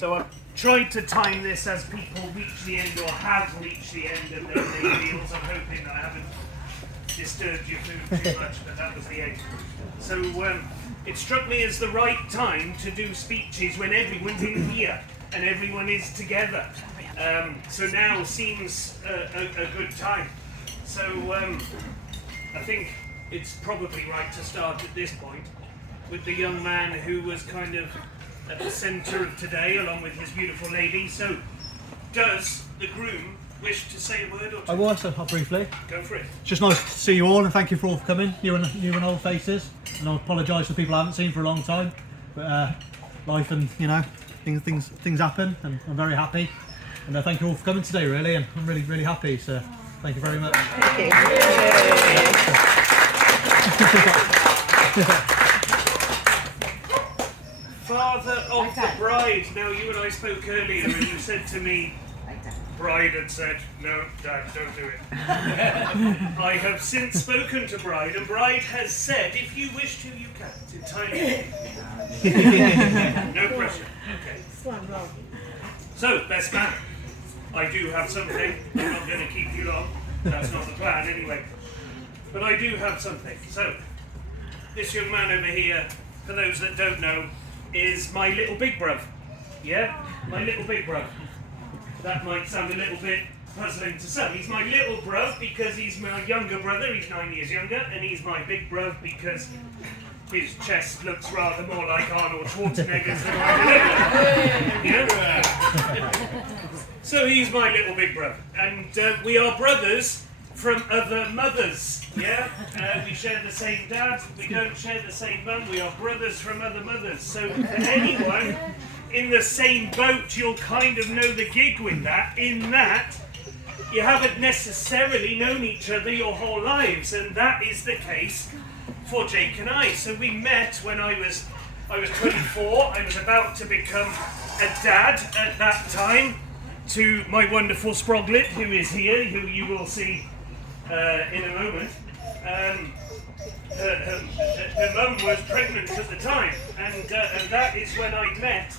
So I've tried to time this as people reach the end or have reached the end of their day meals. I'm hoping that I haven't disturbed your food too much, but that was the aim. So it struck me as the right time to do speeches when everyone's in here and everyone is together. So now seems a good time. So I think it's probably right to start at this point with the young man who was kind of at the centre of today, along with his beautiful lady. So, does the groom wish to say a word or two? I will, so briefly. Go for it. It's just nice to see you all, and thank you for all for coming, new and old faces. And I apologise for people I haven't seen for a long time, but life and things happen, and I'm very happy. And thank you all for coming today, really, and I'm really happy. So, thank you very much. Father of the bride. Now, you and I spoke earlier, and you said to me, bride had said, no, Dad, don't do it. I have since spoken to bride, and bride has said, if you wish to, you can. It's entirely no pressure. Okay. So, best man, I do have something. I'm not going to keep you long. That's not the plan, anyway. But I do have something. So, this young man over here, for those that don't know, is my little big bruv. Yeah? My little big bruv. That might sound a little bit puzzling to some. He's my little bruv because he's my younger brother, he's 9 years younger, and he's my big bruv because his chest looks rather more like Arnold Schwarzenegger's than my little. Yeah? So he's my little big bruv. And we are brothers from other mothers. Yeah, we share the same dad, we don't share the same mum, we are brothers from other mothers. So for anyone in the same boat, you'll kind of know the gig with that, in that you haven't necessarily known each other your whole lives, and that is the case for Jake and I. So we met when I was 24, I was about to become a dad at that time to my wonderful Sproglet, who is here, who you will see in a moment. Her mum was pregnant at the time, and that is when I met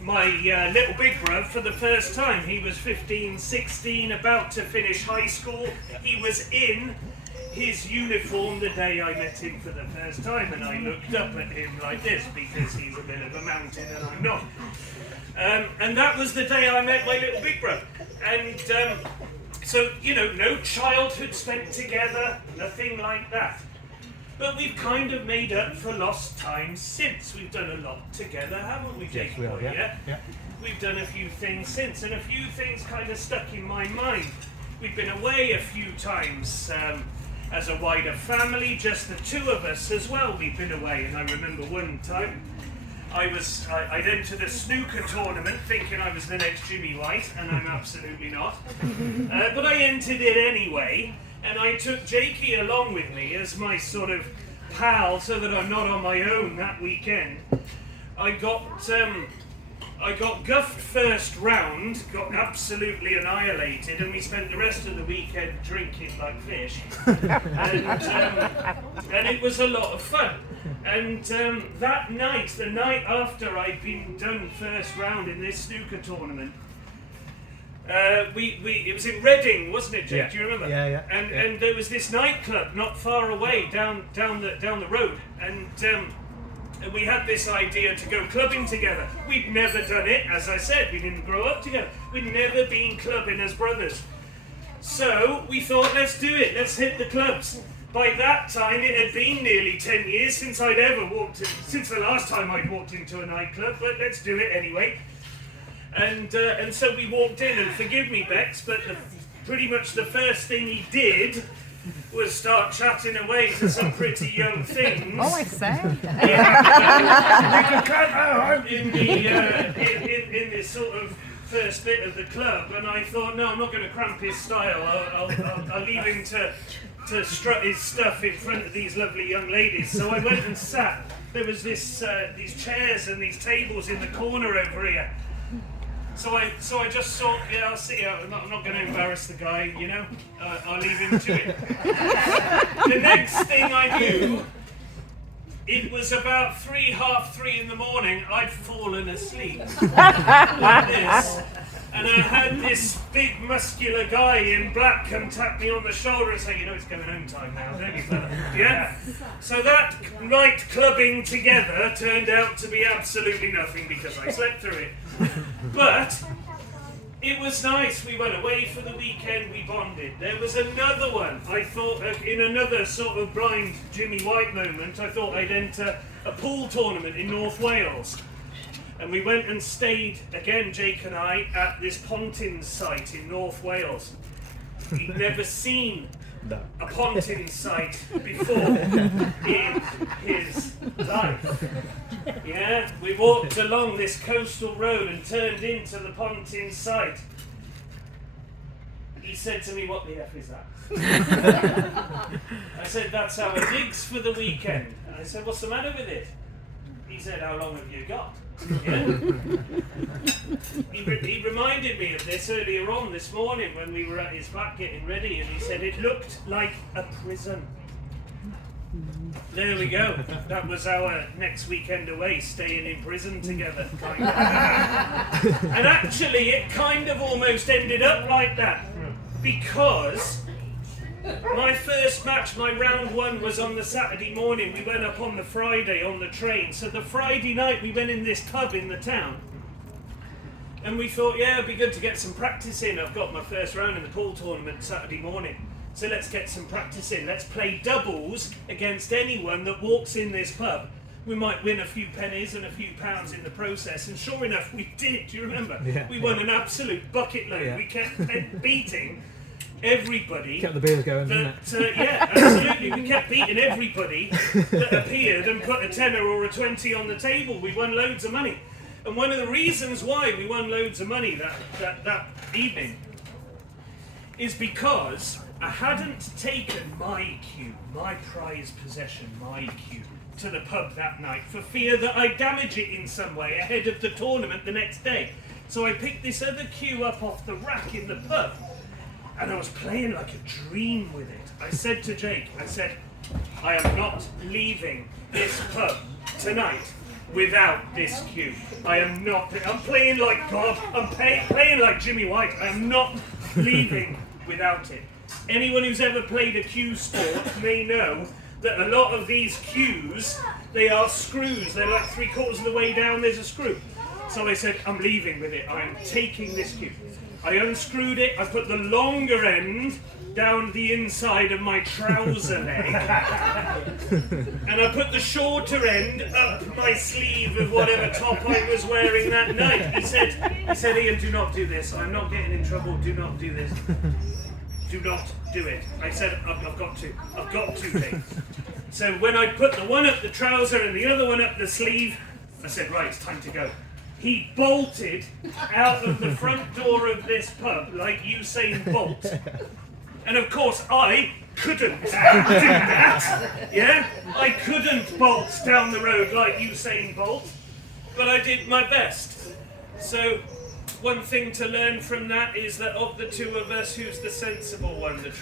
my little big bruv for the first time. He was 15, 16, about to finish high school. He was in his uniform the day I met him for the first time, and I looked up at him like this because he's a bit of a mountain and I'm not. And that was the day I met my little big bruv. And so, you know, no childhood spent together, nothing like that. But we've kind of made up for lost time since. We've done a lot together, haven't we, Jake? Yes, we have, yeah. We've done a few things since, and a few things kind of stuck in my mind. We've been away a few times as a wider family, just the two of us as well. We've been away, and I remember one time I'd entered a snooker tournament thinking I was the next Jimmy White, and I'm absolutely not. But I entered it anyway, and I took Jakey along with me as my sort of pal so that I'm not on my own that weekend. I got guffed first round, got absolutely annihilated, and we spent the rest of the weekend drinking like fish. And it was a lot of fun. And that night, the night after I'd been done first round in this snooker tournament, it was in Reading, wasn't it, Jake? Yeah. Do you remember? Yeah. And there was this nightclub not far away down the road, and we had this idea to go clubbing together. We'd never done it, as I said, we didn't grow up together. We'd never been clubbing as brothers. So we thought, let's do it, let's hit the clubs. By that time, it had been nearly 10 years since I'd ever since the last time I'd walked into a nightclub, but let's do it anyway. And so we walked in, and forgive me, Bex, but pretty much the first thing he did was start chatting away to some pretty young things. Oh, I say. In this sort of first bit of the club, and I thought, no, I'm not going to cramp his style. I'll leave him to strut his stuff in front of these lovely young ladies. So I went and sat. There was these chairs and these tables in the corner over here. So I just thought, yeah, I'll sit here. I'm not going to embarrass the guy, you know. I'll leave him to it. The next thing I knew, it was about 3:30 in the morning. I'd fallen asleep like this. And I had this big muscular guy in black come tap me on the shoulder and say, you know it's going home time now, don't you, fella? Yeah? So that night clubbing together turned out to be absolutely nothing because I slept through it. But it was nice. We went away for the weekend, we bonded. There was another one. I thought, in another sort of blind Jimmy White moment, I thought I'd enter a pool tournament in North Wales. And we went and stayed, again, Jake and I, at this Pontins site in North Wales. He'd never seen a Pontins site before in his life. Yeah, we walked along this coastal road and turned into the Pontins site. He said to me, what the F is that? I said, that's our digs for the weekend. And I said, what's the matter with it? He said, how long have you got? Yeah. He reminded me of this earlier on this morning when we were at his flat getting ready, and he said it looked like a prison. There we go. That was our next weekend away, staying in prison together. Kind of. And actually it kind of almost ended up like that, because my first match, my round one, was on the Saturday morning. We went up on the Friday on the train. So the Friday night we went in this pub in the town. And we thought, yeah, it'd be good to get some practice in. I've got my first round in the pool tournament Saturday morning. So let's get some practice in. Let's play doubles against anyone that walks in this pub. We might win a few pennies and a few pounds in the process. And sure enough, we did. Do you remember? Yeah, we won an absolute bucket load. Yeah. We kept beating everybody. Kept the beers going, didn't it? Yeah, absolutely. We kept beating everybody that appeared and put a tenner or a 20 on the table. We won loads of money. And one of the reasons why we won loads of money that evening is because I hadn't taken my cue, my prized possession, my cue, to the pub that night for fear that I'd damage it in some way ahead of the tournament the next day. So I picked this other cue up off the rack in the pub. And I was playing like a dream with it. I said to Jake, I am not leaving this pub tonight without this cue. I'm playing like God. I'm playing like Jimmy White. I am not leaving without it. Anyone who's ever played a cue sport may know that a lot of these cues, they are screws. They're like 3/4 of the way down, there's a screw. So I said, I'm leaving with it. I'm taking this cue. I unscrewed it, I put the longer end down the inside of my trouser leg, and I put the shorter end up my sleeve of whatever top I was wearing that night. He said, Ian, do not do this. I'm not getting in trouble. Do not do this. Do not do it. I said, I've got to. I've got to, Jake. So when I put the one up the trouser and the other one up the sleeve, I said, right, it's time to go. He bolted out of the front door of this pub like Usain Bolt. And of course I couldn't do that. Yeah? I couldn't bolt down the road like Usain Bolt. But I did my best. So one thing to learn from that is that of the two of us, who's the sensible one? The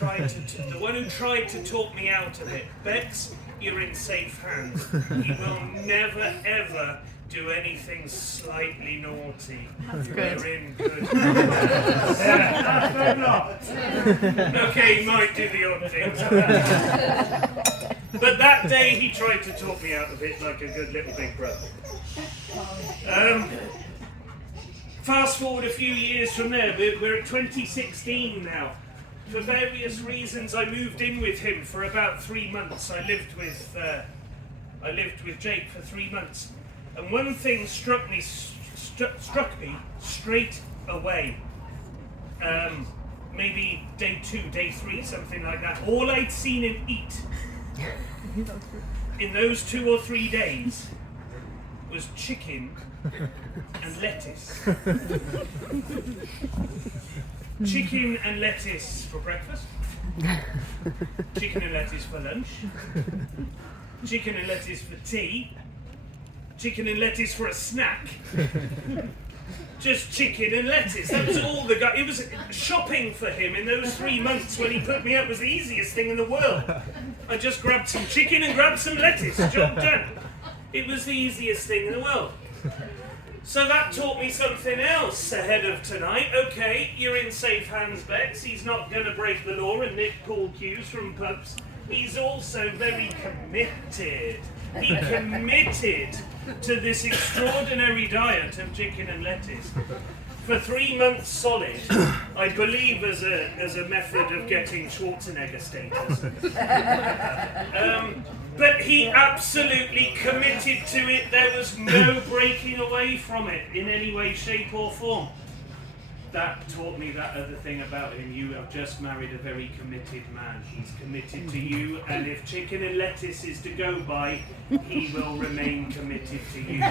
one who tried to talk me out of it. Bex, you're in safe hands. You will never ever do anything slightly naughty. That's good. You're in good. Okay, he might do the odd things. But that day he tried to talk me out of it like a good little big brother. Fast forward a few years from there, we're at 2016 now. For various reasons I moved in with him for about 3 months. I lived with Jake for 3 months. And one thing struck me straight away. Maybe day 2, day 3, something like that. All I'd seen him eat in those 2 or 3 days was chicken and lettuce. Chicken and lettuce for breakfast. Chicken and lettuce for lunch. Chicken and lettuce for tea. Chicken and lettuce for a snack. Just chicken and lettuce. That was all the guy. It was shopping for him in those 3 months when he put me up was the easiest thing in the world. I just grabbed some chicken and grabbed some lettuce. Job done. It was the easiest thing in the world. So that taught me something else ahead of tonight. Okay, you're in safe hands, Bex. He's not going to break the law and nick pool cues from pubs. He's also very committed. He committed to this extraordinary diet of chicken and lettuce for 3 months solid, I believe, as a method of getting Schwarzenegger status. But he absolutely committed to it. There was no breaking away from it in any way, shape or form. That taught me that other thing about him. You have just married a very committed man. He's committed to you, and if chicken and lettuce is to go by, he will remain committed to you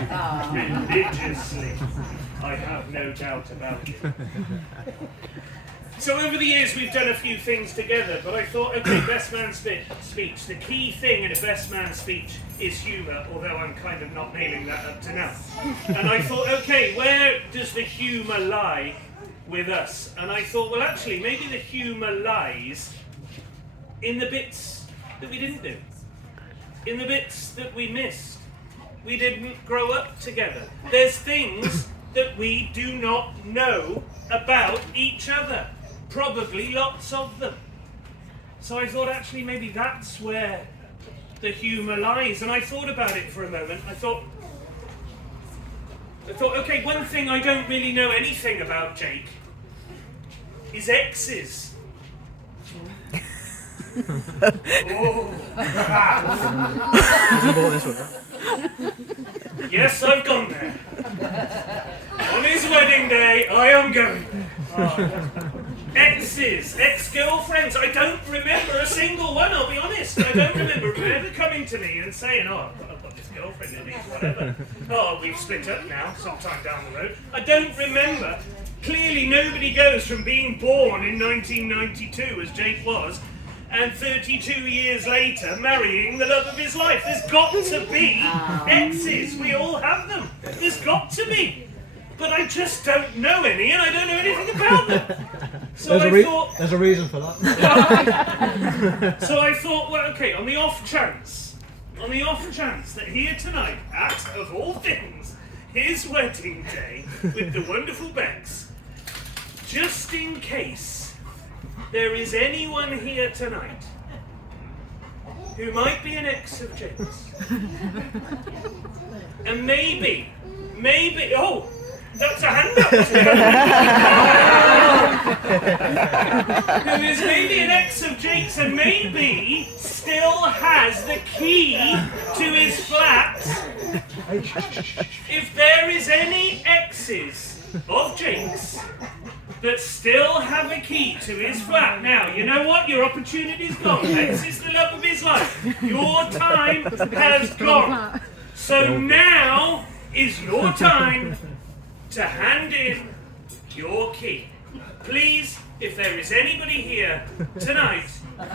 religiously. I have no doubt about it. So over the years we've done a few things together, but I thought, okay, best man speech. The key thing in a best man speech is humour, although I'm kind of not nailing that up to now. And I thought, okay, where does the humour lie with us? And I thought, well, actually, maybe the humour lies in the bits that we didn't do, in the bits that we missed. We didn't grow up together. There's things that we do not know about each other. Probably lots of them. So I thought, actually, maybe that's where the humour lies. And I thought about it for a moment. I thought, okay, one thing I don't really know anything about Jake is exes. Yes, I've gone there. On his wedding day, I am going. Exes, ex-girlfriends, I don't remember a single one, I'll be honest. I don't remember ever coming to me and saying, oh, I've got this girlfriend in it, whatever. Oh, we've split up now, sometime down the road. I don't remember. Clearly nobody goes from being born in 1992, as Jake was, and 32 years later marrying the love of his life. There's got to be exes. We all have them. There's got to be. But I just don't know any, and I don't know anything about them. So there's a reason for that. So I thought, well, okay, on the off chance that here tonight, at, of all things, his wedding day with the wonderful Bex, just in case there is anyone here tonight who might be an ex of Jake's, and maybe, oh, that's a hand up. Who is maybe an ex of Jake's and maybe still has the key to his flat. If there is any exes of Jake's that still have a key to his flat, now, you know what? Your opportunity's gone. Ex is the love of his life. Your time has gone. So now is your time to hand in your key. Please, if there is anybody here tonight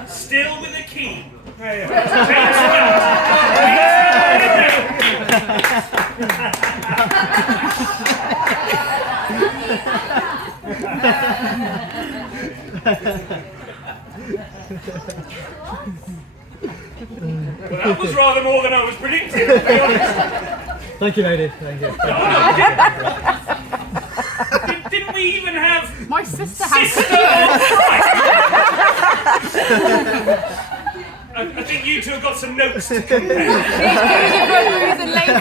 still with a key to Jake's flat, well, that was rather more than I was predicting, to be honest. Thank you, lady. Thank you. Didn't we even have my sister has sister I think you two have got some notes to compare. later.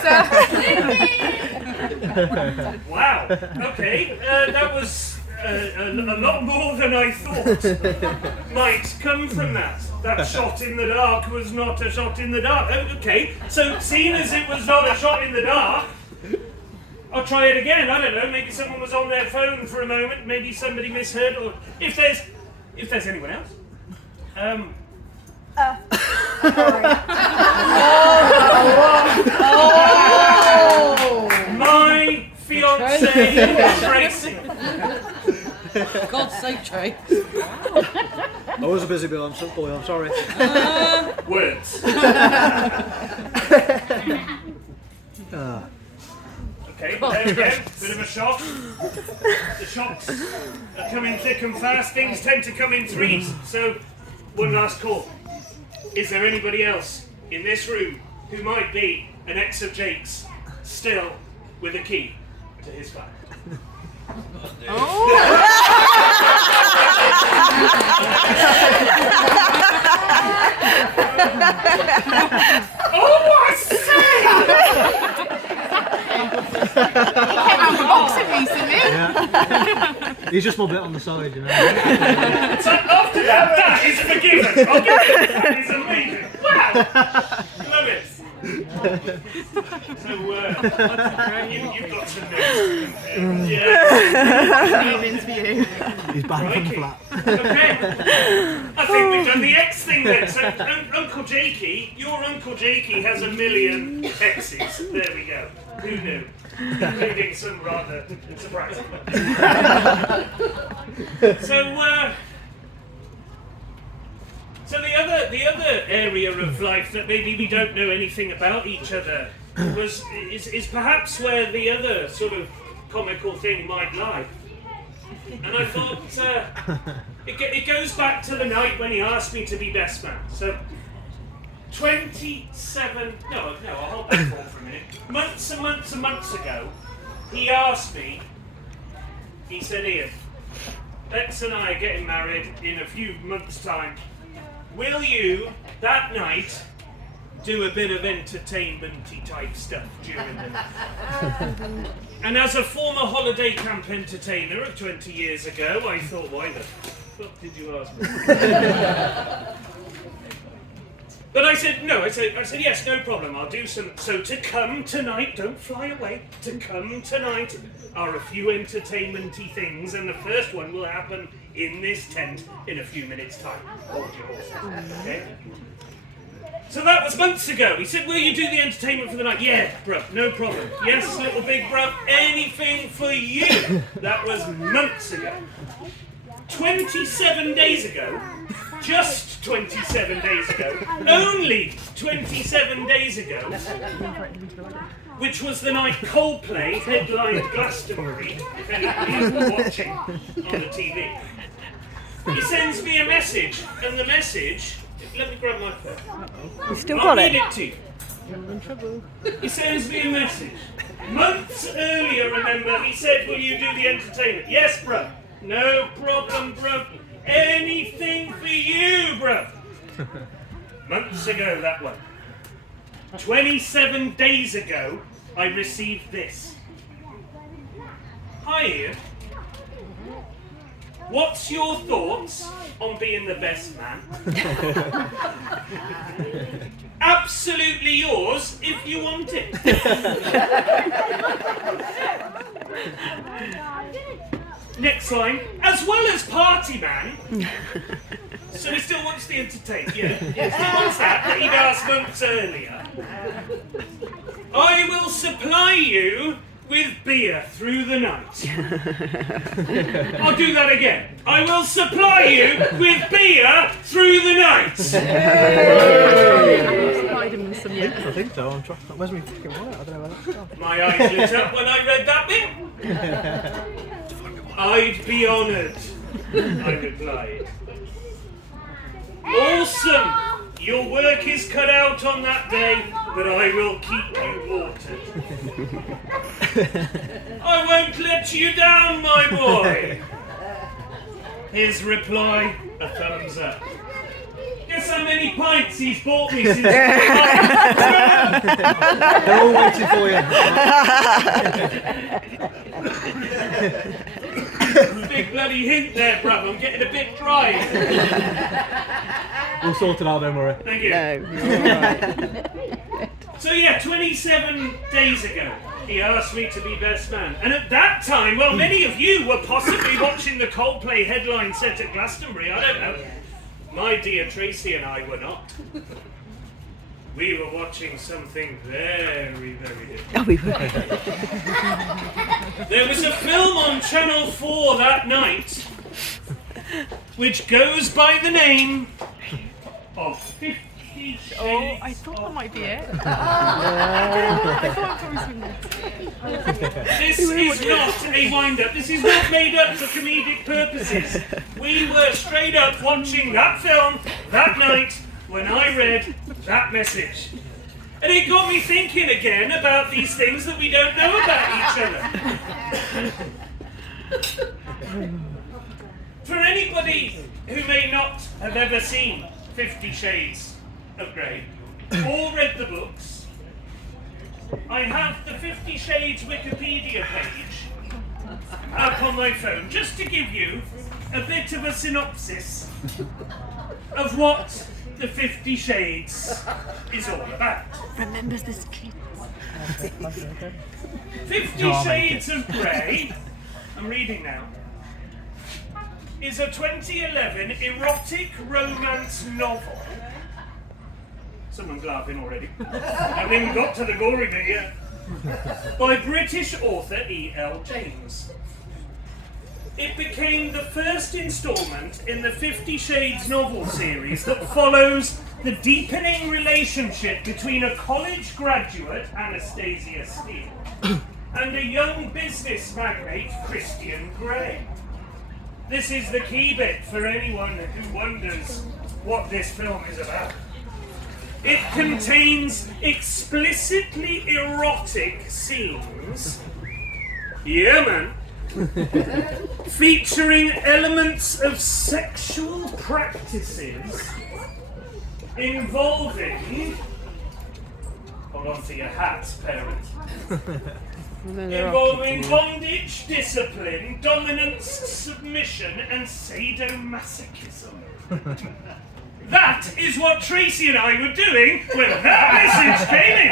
Wow. Okay. That was a lot more than I thought might come from that. That shot in the dark was not a shot in the dark. Okay. So, seeing as it was not a shot in the dark, I'll try it again. I don't know. Maybe someone was on their phone for a moment. Maybe somebody misheard. Or if there's anyone else. My fiancée Tracy. God's sake, Trey. I was a busy boy, I'm sorry. Words. Okay, there we go. Bit of a shock. The shocks are coming thick and fast. Things tend to come in threes. So, one last call. is there anybody else in this room who might be an ex of Jake's still with a key to his flat? Oh, I say! Came out from boxing recently. He's just a bit on the side, you know. So after that is forgiven. I'll give it. That is amazing. Wow! Love it. So, you've got some notes. Yeah. He's back from the flat. Okay. I think we've done the X thing then. So, Uncle Jakey, your Uncle Jakey has a million X's. There we go. Who knew? Including some rather surprising ones. So the other area of life that maybe we don't know anything about each other is perhaps where the other sort of comical thing might lie. And I thought it goes back to the night when he asked me to be best man. So 27, no, I'll hold that thought for a minute. Months and months and months ago, he asked me, he said, Ian, Bex and I are getting married in a few months' time. Will you, that night, do a bit of entertainment-y type stuff during the night? And as a former holiday camp entertainer of 20 years ago, I thought, why the fuck did you ask me? But I said, no, I said, yes, no problem, I'll do some. So to come tonight, don't fly away, to come tonight are a few entertainment-y things, and the first one will happen in this tent in a few minutes' time. Hold your horses, okay? So that was months ago. He said, will you do the entertainment for the night? Yeah, bruv, no problem. Yes, little big bruv, anything for you. That was months ago. 27 days ago, just 27 days ago, only 27 days ago, which was the night Coldplay headlined Glastonbury, if anybody's watching on the TV. He sends me a message, and the message, let me grab my phone. You still I'll got read it? it to you. He sends me a message. Months earlier, remember, he said, will you do the entertainment? Yes, bruv. No problem, bruv. Anything for you, bruv. Months ago, that one. 27 days ago, I received this. Hi, Ian. What's your thoughts on being the best man? Absolutely yours if you want it. Next line, as well as party man. So he still wants to entertain, yeah. He still wants that he'd asked months earlier. I will supply you with beer through the night. I'll do that again. I will supply you with beer through the night. I think so. I'm trying. Where's my fucking wallet? I don't know where that's gone. My eyes lit up when I read that bit. I'd be honoured, I replied. Awesome! Your work is cut out on that day, but I will keep you watered. I won't let you down, my boy! His reply, a thumbs up. Guess how many pints he's bought me since They're all waiting for you. Big bloody hint there, bruv. I'm getting a bit dry. We'll sort it out, don't worry. Thank you. No. So yeah, 27 days ago, he asked me to be best man. And at that time, well, many of you were possibly watching the Coldplay headline set at Glastonbury. I don't know. My dear Tracy and I were not. We were watching something very, very different. Oh, we were. There was a film on Channel 4 that night, which goes by the name of 50 Shades Oh, I thought that might be it. I thought it was This is not a wind-up. This is not made up for comedic purposes. We were straight up watching that film that night when I read that message. And it got me thinking again about these things that we don't know about each other. For anybody who may not have ever seen 50 Shades of Grey or read the books, I have the 50 Shades Wikipedia page up on my phone just to give you a bit of a synopsis of what the 50 Shades is all about. Remembers this kid. 50 Shades of Grey, I'm reading now, is a 2011 erotic romance novel. Someone's laughing already. I haven't even got to the gory bit yet. By British author E.L. James. It became the first instalment in the 50 Shades novel series that follows the deepening relationship between a college graduate, Anastasia Steele, and a young business magnate, Christian Grey. This is the key bit for anyone who wonders what this film is about. It contains explicitly erotic scenes, yeah man, featuring elements of sexual practices involving, hold on to your hats, parent, involving bondage, discipline, dominance, submission, and sadomasochism. That is what Tracy and I were doing when that message came in.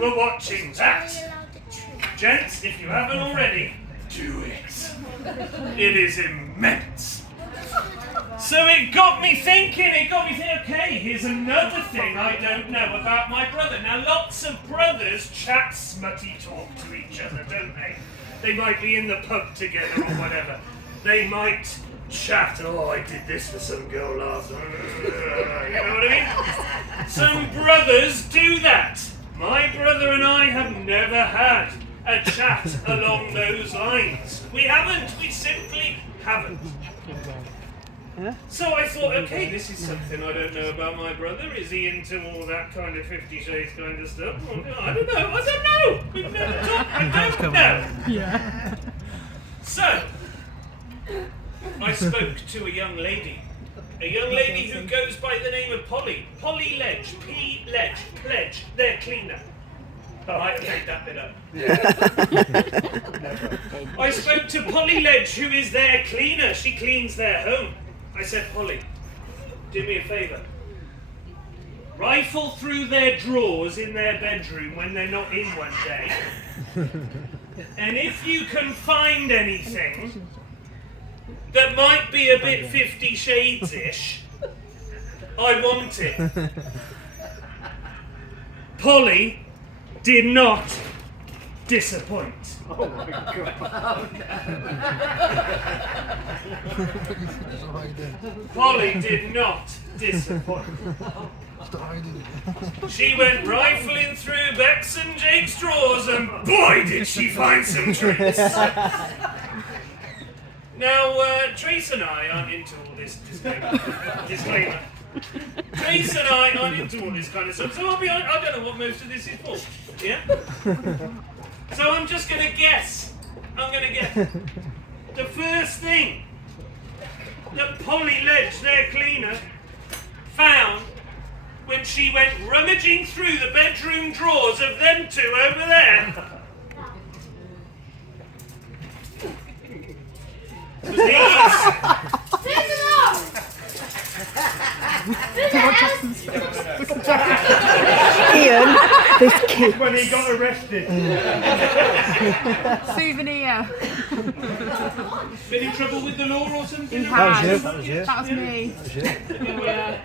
We were watching that. Gents, if you haven't already, do it. It is immense. So it got me thinking, okay, here's another thing I don't know about my brother. Now, lots of brothers chat smutty talk to each other, don't they? They might be in the pub together or whatever. They might chat, oh, I did this for some girl last night. You know what I mean? Some brothers do that. My brother and I have never had a chat along those lines. We haven't. We simply haven't. So I thought, okay, this is something I don't know about my brother. Is he into all that kind of 50 Shades kind of stuff? Well, I don't know. We've never talked. I don't know. Yeah. So, I spoke to a young lady who goes by the name of Polly. Polly Ledge, P. Ledge, Pledge, their cleaner. Oh, I have made that bit up. I spoke to Polly Ledge, who is their cleaner. She cleans their home. I said, Polly, do me a favour. Rifle through their drawers in their bedroom when they're not in one day. And if you can find anything that might be a bit 50 Shades-ish, I want it. Polly did not disappoint. Oh my God. Polly did not disappoint. She went rifling through Bex and Jake's drawers, and boy did she find some tricks. Now, Trace and I aren't into all this disclaimer. Trace and I aren't into all this kind of stuff, so I'll be honest, I don't know what most of this is for. Yeah? So I'm just going to guess. The first thing that Polly Ledge, their cleaner, found when she went rummaging through the bedroom drawers of them two over there was these. Ian, this kid. When he got arrested. Souvenir. Been in trouble with the law or something? That was you. That was me. Yeah.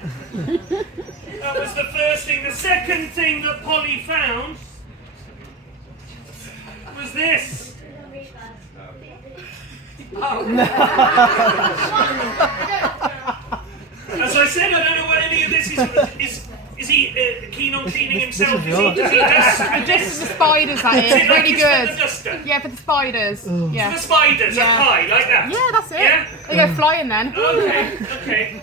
That was the first thing. The second thing that Polly found was this. As I said, I don't know what any of this is. Is he keen on cleaning himself? Does he dust? Just for the spiders, that is. Is it like Really he's got good. the duster? Yeah, for the spiders. Yeah. For the spiders, Yeah. up high, like that? Yeah, that's it. Yeah? They go flying then. Okay.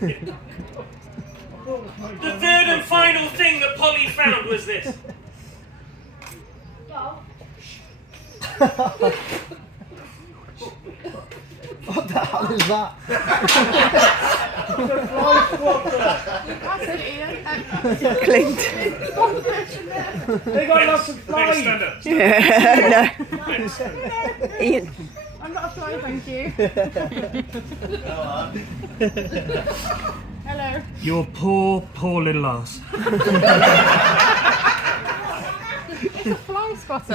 The third and final thing that Polly found was this. What the hell is that? That's it, Ian. Clint. They got lots of Bex, flies. stand up. No. Ian. I'm not a fly, thank you. Hello. Your poor, poor little ass. It's a fly spotter.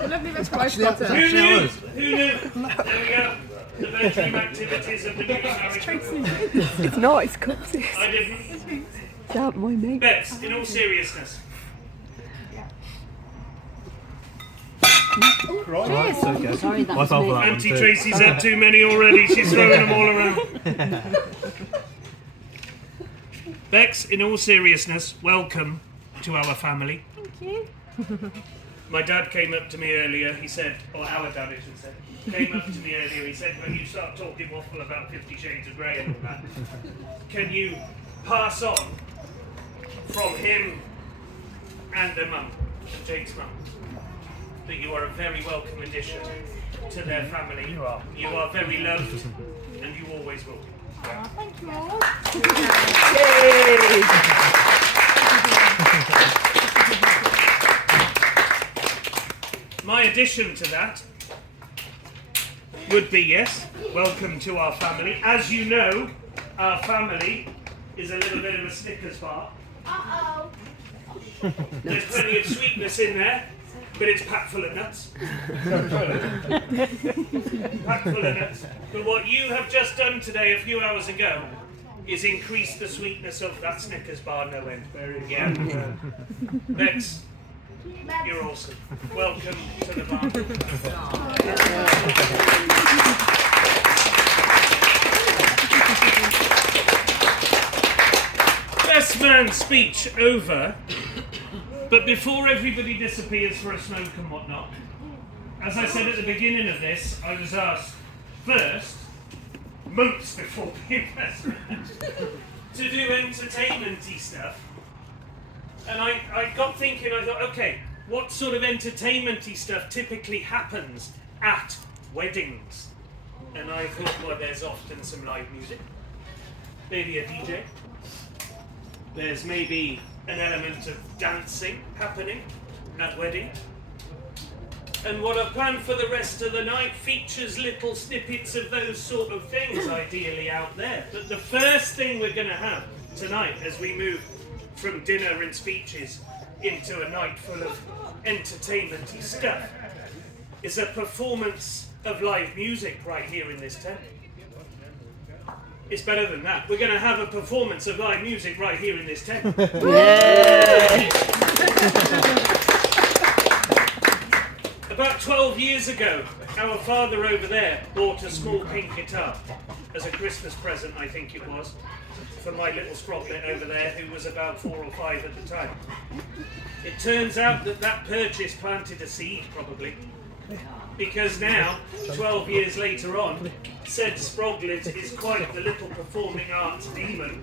A lovely little fly spotter. Who knew? Who knew? There we go. The bedroom activities of the new marriage. It's not, it's Cupsy. I didn't. That my mate. Bex, in all seriousness. Sorry, that was me. Auntie Tracy's had too many already. She's throwing them all around. Bex, in all seriousness, welcome to our family. Thank you. My dad came up to me earlier, he said, or our dad I should say, came up to me earlier, he said, when you start talking waffle about 50 Shades of Grey and all that, can you pass on from him and their mum, Jake's mum, that you are a very welcome addition to their family. You are very loved, and you always will be. Oh, thank you all. My addition to that would be, yes, welcome to our family. As you know, our family is a little bit of a Snickers bar. There's plenty of sweetness in there, but it's packed full of nuts. Packed full of nuts. But what you have just done today, a few hours ago, is increase the sweetness of that Snickers bar no end. Yeah. Bex, you're awesome. Welcome to the bar. Best man speech over. But before everybody disappears for a smoke and whatnot, as I said at the beginning of this, I was asked first, months before being best man, to do entertainment-y stuff. And I got thinking, I thought, okay, what sort of entertainment-y stuff typically happens at weddings? And I thought, well, there's often some live music, maybe a DJ. There's maybe an element of dancing happening at wedding. And what I've planned for the rest of the night features little snippets of those sort of things, ideally out there. But the first thing we're going to have tonight, as we move from dinner and speeches into a night full of entertainment-y stuff, is a performance of live music right here in this tent. It's better than that. We're going to have a performance of live music right here in this tent. About 12 years ago, our father over there bought a small pink guitar as a Christmas present, I think it was, for my little Sproglet over there, who was about 4 or 5 at the time. It turns out that that purchase planted a seed, probably. Because now, 12 years later on, said Sproglet is quite the little performing arts demon.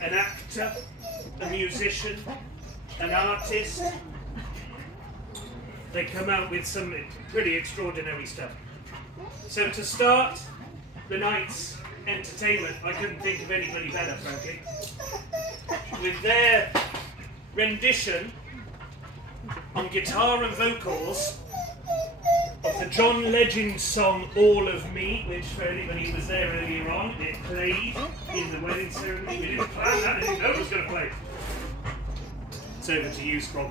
An actor, a musician, an artist. They come out with some pretty extraordinary stuff. So to start the night's entertainment, I couldn't think of anybody better, frankly. With their rendition on guitar and vocals of the John Legend song All of Me, which for anybody who was there earlier on, it played in the wedding ceremony. We didn't plan that, I didn't know it was going to play. It's over to you, Scrog.